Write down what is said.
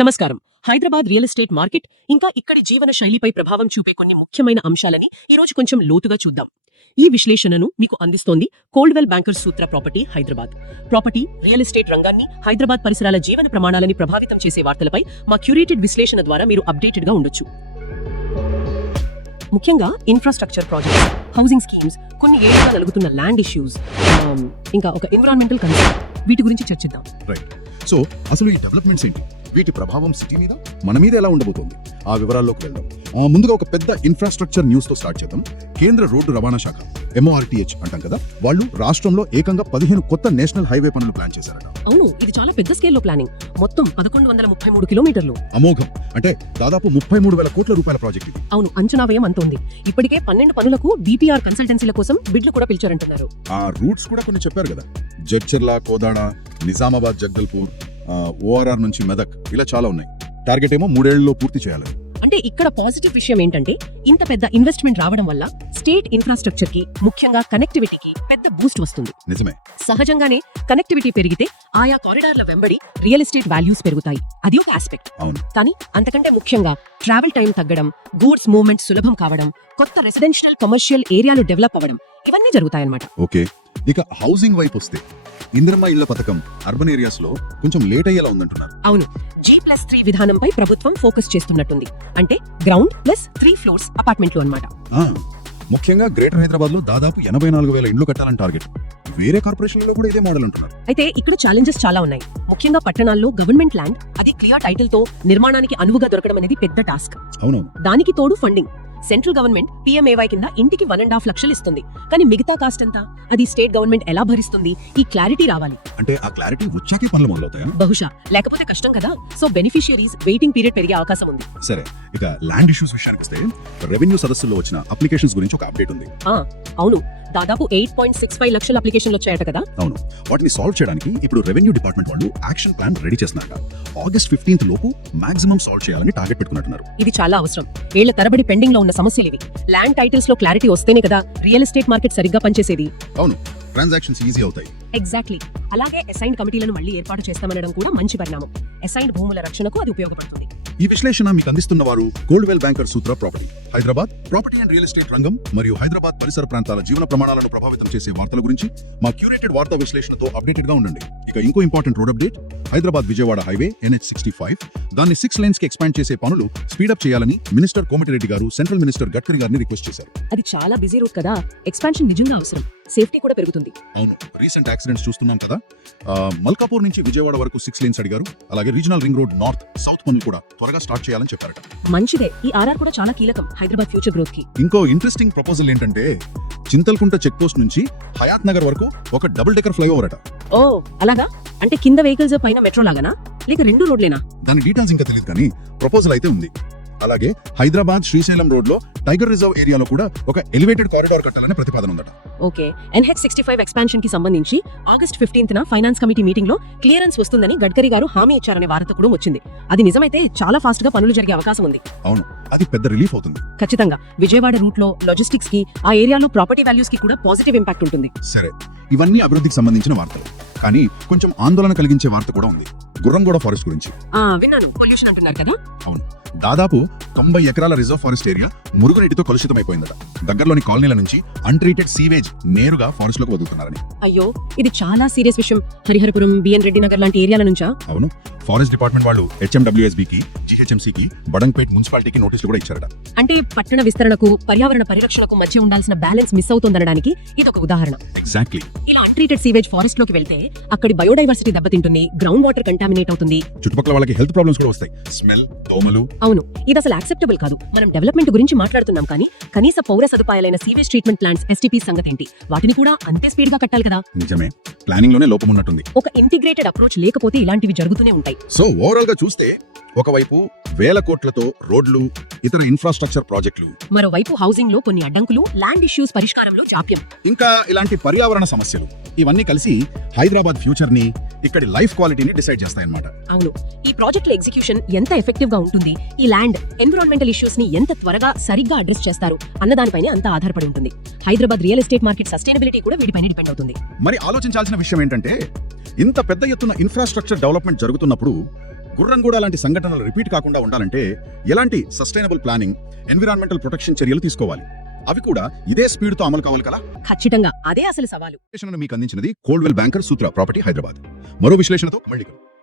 నమస్కారం. Hyderabad real estate market ఇంకా ఇక్కడి జీవన శైలిపై ప్రభావం చూపే కొన్ని ముఖ్యమైన అంశాలని ఈరోజు కొంచెం లోతుగా చూద్దాం. ఈ విశ్లేషణను మీకు అందిస్తోంది Coldwell Bankers Sutra property Hyderabad. Property, real estate రంగాన్ని, హైదరాబాద్ పరిసరాల జీవన ప్రమాణాలని ప్రభావితం చేసే వార్తలపై మా క్యూరేటెడ్ విశ్లేషణ ద్వారా మీరు అప్డేటెడ్ గా ఉండొచ్చు. ముఖ్యంగా ఇన్ఫ్రాస్ట్రక్చర్ ప్రాజెక్ట్స్, హౌసింగ్ స్కీమ్స్, కొన్ని ఏరియాలో నలుగుతున్న ల్యాండ్ ఇష్యూస్, ఇంకా ఒక ఎన్విరాన్మెంటల్ కన్సర్న్, వీటి గురించి చర్చిద్దాం. రైట్. సో అసలు ఈ డెవలప్మెంట్స్ ఏంటి, వీటి ప్రభావం సిటీ మీద, మన మీద ఎలా ఉండబోతోంది, ఆ వివరాల్లోకి వెళ్దాం. ముందుగా ఒక పెద్ద ఇన్ఫ్రాస్ట్రక్చర్ న్యూస్ తో స్టార్ట్ చేద్దాం. కేంద్ర రోడ్డు రవాణా శాఖ MORTH అంటాం కదా, వాళ్ళు రాష్ట్రంలో ఏకంగా 15 కొత్త నేషనల్ హైవే పనులు ప్లాన్ చేశారట. అవును, ఇది చాలా పెద్ద స్కేల్లో ప్లానింగ్. మొత్తం 1133 కిలోమీటర్లు. అమోఘం. అంటే దాదాపు 33,000 కోట్ల రూపాయల ప్రాజెక్ట్ ఇది. అవును, అంచనా వ్యయం అంత ఉంది. ఇప్పటికే 12 పనులకు DPR కన్సల్టెన్సీల కోసం బిడ్లు కూడా పిలిచారంటున్నారు. ఆ రూట్స్ కూడా కొన్ని చెప్పారు కదా, జడ్చర్ల, కోదాడ, నిజామాబాద్, జగ్గల్పూర్, ORR నుంచి మెదక్, ఇలా చాలా ఉన్నాయి. టార్గెట్ ఏమో 3 ఏళ్లలో పూర్తి చేయాలి. అంటే ఇక్కడ పాజిటివ్ విషయం ఏంటంటే, ఇంత పెద్ద ఇన్వెస్ట్మెంట్ రావడం వల్ల స్టేట్ ఇన్ఫ్రాస్ట్రక్చర్ కి, ముఖ్యంగా కనెక్టివిటీకి పెద్ద బూస్ట్ వస్తుంది. నిజమే. సహజంగానే కనెక్టివిటీ పెరిగితే ఆయా కారిడార్ల వెంబడి రియల్ ఎస్టేట్ వాల్యూస్ పెరుగుతాయి. అది ఒక ఆస్పెక్ట్. అవును. కానీ అంతకంటే ముఖ్యంగా ట్రావెల్ టైం తగ్గడం, గూడ్స్ మూవ్మెంట్ సులభం కావడం, కొత్త రెసిడెన్షియల్ కమర్షియల్ ఏరియాలు డెవలప్ అవ్వడం, ఇవన్నీ జరుగుతాయన్నమాట. ఓకే. ఇక హౌసింగ్ వైపు వస్తే, ఇందిరమ్మ ఇళ్ల పథకం అర్బన్ ఏరియాస్ లో కొంచెం లేట్ అయ్యేలా ఉందంటున్నారు. అవును, G+3 విధానంపై ప్రభుత్వం ఫోకస్ చేస్తున్నట్టుంది. అంటే గ్రౌండ్ ప్లస్ 3 ఫ్లోర్స్ అపార్ట్మెంట్లు అన్నమాట. ముఖ్యంగా గ్రేటర్ హైదరాబాద్ లో దాదాపు 84,000 ఇండ్లు కట్టాలని టార్గెట్. వేరే కార్పొరేషన్లలో కూడా ఇదే మోడల్ అంటున్నారు. అయితే ఇక్కడ ఛాలెంజెస్ చాలా ఉన్నాయి. ముఖ్యంగా పట్టణాల్లో గవర్నమెంట్ ల్యాండ్, అది క్లియర్ టైటిల్ తో నిర్మాణానికి అనువుగా దొరకడం అనేది పెద్ద టాస్క్. అవునవును. దానికి తోడు ఫండింగ్. సెంట్రల్ గవర్నమెంట్ PMAY కింద ఇంటికి 1.5 లక్షలు ఇస్తుంది. కానీ మిగతా కాస్ట్ ఎంత, అది స్టేట్ గవర్నమెంట్ ఎలా భరిస్తుంది, ఈ క్లారిటీ రావాలి. అంటే ఆ క్లారిటీ వచ్చాకే పనులు మొదలవుతాయా? బహుశా, లేకపోతే కష్టం కదా. సో బెనిఫిషియరీస్ వెయిటింగ్ పీరియడ్ పెరిగే అవకాశం ఉంది. సరే, ఇక ల్యాండ్ ఇష్యూస్ విషయానికి వస్తే, రెవెన్యూ సదస్సులో వచ్చిన అప్లికేషన్స్ గురించి ఒక అప్డేట్ ఉంది. అవును, దాదాపు 8.65 లక్షల అప్లికేషన్లు వచ్చాయట కదా. అవును. వాటిని సాల్వ్ చేయడానికి ఇప్పుడు రెవెన్యూ డిపార్ట్మెంట్ వాళ్ళు యాక్షన్ ప్లాన్ రెడీ చేస్తున్నారట. ఆగస్ట్ 15th లోపు మాక్సిమం సాల్వ్ చేయాలని టార్గెట్ పెట్టుకున్నట్టున్నారు. ఇది చాలా అవసరం. ఏళ్ల తరబడి పెండింగ్ లో ఉన్న సమస్యలు ఇవి. ల్యాండ్ టైటిల్స్ లో క్లారిటీ వస్తేనే కదా రియల్ ఎస్టేట్ మార్కెట్ సరిగ్గా పనిచేసేది. అవును, ట్రాన్సాక్షన్స్ ఈజీ అవుతాయి. ఎగ్జాక్ట్లీ. అలాగే అసైన్డ్ కమిటీలను మళ్ళీ ఏర్పాటు చేస్తామనడం కూడా మంచి పరిణామం. అసైన్డ్ భూముల రక్షణకు అది ఉపయోగపడుతుంది. ఈ విశ్లేషణ మీకు అందిస్తున్న వారు Coldwell banker Sutra property Hyderabad. Property and real estate రంగం మరియు హైదరాబాద్ పరిసర ప్రాంతాల జీవన ప్రమాణాలను ప్రభావితం చేసే వార్తల గురించి మా క్యూరేటెడ్ వార్తా విశ్లేషణతో అప్డేటెడ్ గా ఉండండి. ఇక ఇంకో important road update, Hyderabad Vijayawada highway NH65 దాన్ని 6 lanes కి ఎక్స్పాండ్ చేసే పనులు స్పీడప్ చేయాలని మినిస్టర్ కోమటిరెడ్డి గారు సెంట్రల్ మినిస్టర్ గడ్కరీ గారిని రిక్వెస్ట్ చేశారు. అది చాలా బిజీ రూట్ కదా, ఎక్స్పాన్షన్ నిజంగా అవసరం. సేఫ్టీ కూడా పెరుగుతుంది. అవును, రీసెంట్ యాక్సిడెంట్స్ చూస్తున్నాం కదా. మల్కాపూర్ నుంచి విజయవాడ వరకు 6 lanes అడిగారు. అలాగే regional ring road north south పనులు కూడా త్వరగా స్టార్ట్ చేయాలని చెప్పారట. మంచిదే. ఈ RR కూడా చాలా కీలకం హైదరాబాద్ ఫ్యూచర్ గ్రోత్ కి. ఇంకో ఇంట్రెస్టింగ్ ప్రపోజల్ ఏంటంటే, చింతల్కుంట చెక్ పోస్ట్ నుంచి హయాత్ నగర్ వరకు ఒక డబుల్ డెకర్ ఫ్లైఓవర్ అట. ఓ అలాగా? అంటే కింద వెహికల్స్ పైన మెట్రో లాగానా, లేక 2 రోడ్లేనా? దాని డీటెయిల్స్ ఇంకా తెలియదు, కానీ ప్రపోజల్ అయితే ఉంది. అలాగే హైదరాబాద్ శ్రీశైలం రోడ్ లో టైగర్ రిజర్వ్ ఏరియాలో కూడా ఒక ఎలివేటెడ్ కారిడార్ కట్టాలనే ప్రతిపాదన ఉందట. ఓకే. NH65 ఎక్స్పాన్షన్ కి సంబంధించి ఆగస్ట్ 15న ఫైనాన్స్ కమిటీ మీటింగ్ లో క్లియరెన్స్ వస్తుందని గడ్కరీ గారు హామీ ఇచ్చారనే వార్త కూడా వచ్చింది. అది నిజమైతే చాలా ఫాస్ట్ గా పనులు జరిగే అవకాశం ఉంది. అవును, అది పెద్ద రిలీఫ్ అవుతుంది. ఖచ్చితంగా. విజయవాడ రూట్ లో లాజిస్టిక్స్ కి, ఆ ఏరియాలో ప్రాపర్టీ వాల్యూస్ కి కూడా పాజిటివ్ ఇంపాక్ట్ ఉంటుంది. సరే, ఇవన్నీ అభివృద్ధికి సంబంధించిన వార్తలు. కానీ కొంచెం ఆందోళన కలిగించే వార్త కూడా ఉంది, గుర్రంగూడ ఫారెస్ట్ గురించి. విన్నాను, పొల్యూషన్ అంటున్నారు కదా. అవును, దాదాపు 90 ఎకరాల రిజర్వ్ ఫారెస్ట్ ఏరియా మురుగునీటితో కలుషితమైపోయిందట. దగ్గరలోని కాలనీల నుంచి అన్ట్రీటెడ్ సీవేజ్ నేరుగా ఫారెస్ట్ లోకి వదులుతున్నారని. అయ్యో, ఇది చాలా సీరియస్ విషయం. హరిహరపురం, BN రెడ్డి నగర్ లాంటి ఏరియాల నుంచా? అవును, ఫారెస్ట్ డిపార్ట్మెంట్ వాళ్ళు HMWSB కి, GHMC కి, బడంగ్పేట్ మున్సిపాలిటీకి నోటీసులు కూడా ఇచ్చారట. అంటే పట్టణ విస్తరణకు, పర్యావరణ పరిరక్షణకు మధ్య ఉండాల్సిన బ్యాలెన్స్ మిస్ అవుతుందనడానికి ఇది ఒక ఉదాహరణ. ఎగ్జాక్ట్లీ. ఇలా అన్ట్రీటెడ్ సీవేజ్ ఫారెస్ట్ లోకి వెళ్తే అక్కడి బయోడైవర్సిటీ దెబ్బతింటుంది, గ్రౌండ్ వాటర్ కంటామినేట్ అవుతుంది, చుట్టుపక్కల వాళ్ళకి హెల్త్ ప్రాబ్లమ్స్ కూడా వస్తాయి, స్మెల్, దోమలు. అవును, ఇది అసలు యాక్సెప్టబుల్ కాదు. మనం డెవలప్మెంట్ గురించి మాట్లాడుతున్నాం, కానీ కనీస పౌర సదుపాయాలైన సీవేజ్ ట్రీట్మెంట్ ప్లాంట్స్ STP సంగతి ఏంటి? వాటిని కూడా అంతే స్పీడ్ గా కట్టాలి కదా. నిజమే, ప్లానింగ్ లోనే లోపం ఉన్నట్టుంది. ఒక ఇంటిగ్రేటెడ్ అప్రోచ్ లేకపోతే ఇలాంటివి జరుగుతూనే ఉంటాయి. సో ఓవరాల్ గా చూస్తే, ఒకవైపు వేల కోట్లతో రోడ్లు, ఇతర ఇన్ఫ్రాస్ట్రక్చర్ ప్రాజెక్టులు, మరోవైపు హౌసింగ్ లో కొన్ని అడ్డంకులు, ల్యాండ్ ఇష్యూస్ పరిష్కారంలో జాప్యం, ఇంకా ఇలాంటి పర్యావరణ సమస్యలు, ఇవన్నీ కలిసి హైదరాబాద్ ఫ్యూచర్ ని, ఇక్కడి లైఫ్ క్వాలిటీని డిసైడ్ చేస్తాయన్నమాట. అవును, ఈ ప్రాజెక్టుల ఎగ్జిక్యూషన్ ఎంత ఎఫెక్టివ్ గా ఉంటుంది, ఈ ల్యాండ్ ఎన్విరాన్మెంటల్ ఇష్యూస్ ని ఎంత త్వరగా సరిగ్గా అడ్రస్ చేస్తారు అన్నదానిపైనే అంతా ఆధారపడి ఉంటుంది. Hyderabad real estate market sustainability కూడా వీటిపైన డిపెండ్ అవుతుంది. మరి ఆలోచించాల్సిన విషయం ఏంటంటే, ఇంత పెద్ద ఎత్తున ఇన్ఫ్రాస్ట్రక్చర్ డెవలప్మెంట్ జరుగుతున్నప్పుడు గుర్రంగూడ లాంటి సంఘటనలు రిపీట్ కాకుండా ఉండాలంటే ఎలాంటి సస్టైనబుల్ ప్లానింగ్, ఎన్విరాన్మెంటల్ ప్రొటెక్షన్ చర్యలు తీసుకోవాలి? అవి కూడా ఇదే స్పీడ్తో అమలు కావాలి కదా? ఖచ్చితంగా అదే అసలు సవాలు. విశ్లేషణను మీకు అందించినది కోల్డ్వెల్ బ్యాంకర్ సూత్ర ప్రాపర్టీ హైదరాబాద్. మరో విశ్లేషణతో మళ్ళీ కలుద్దాం.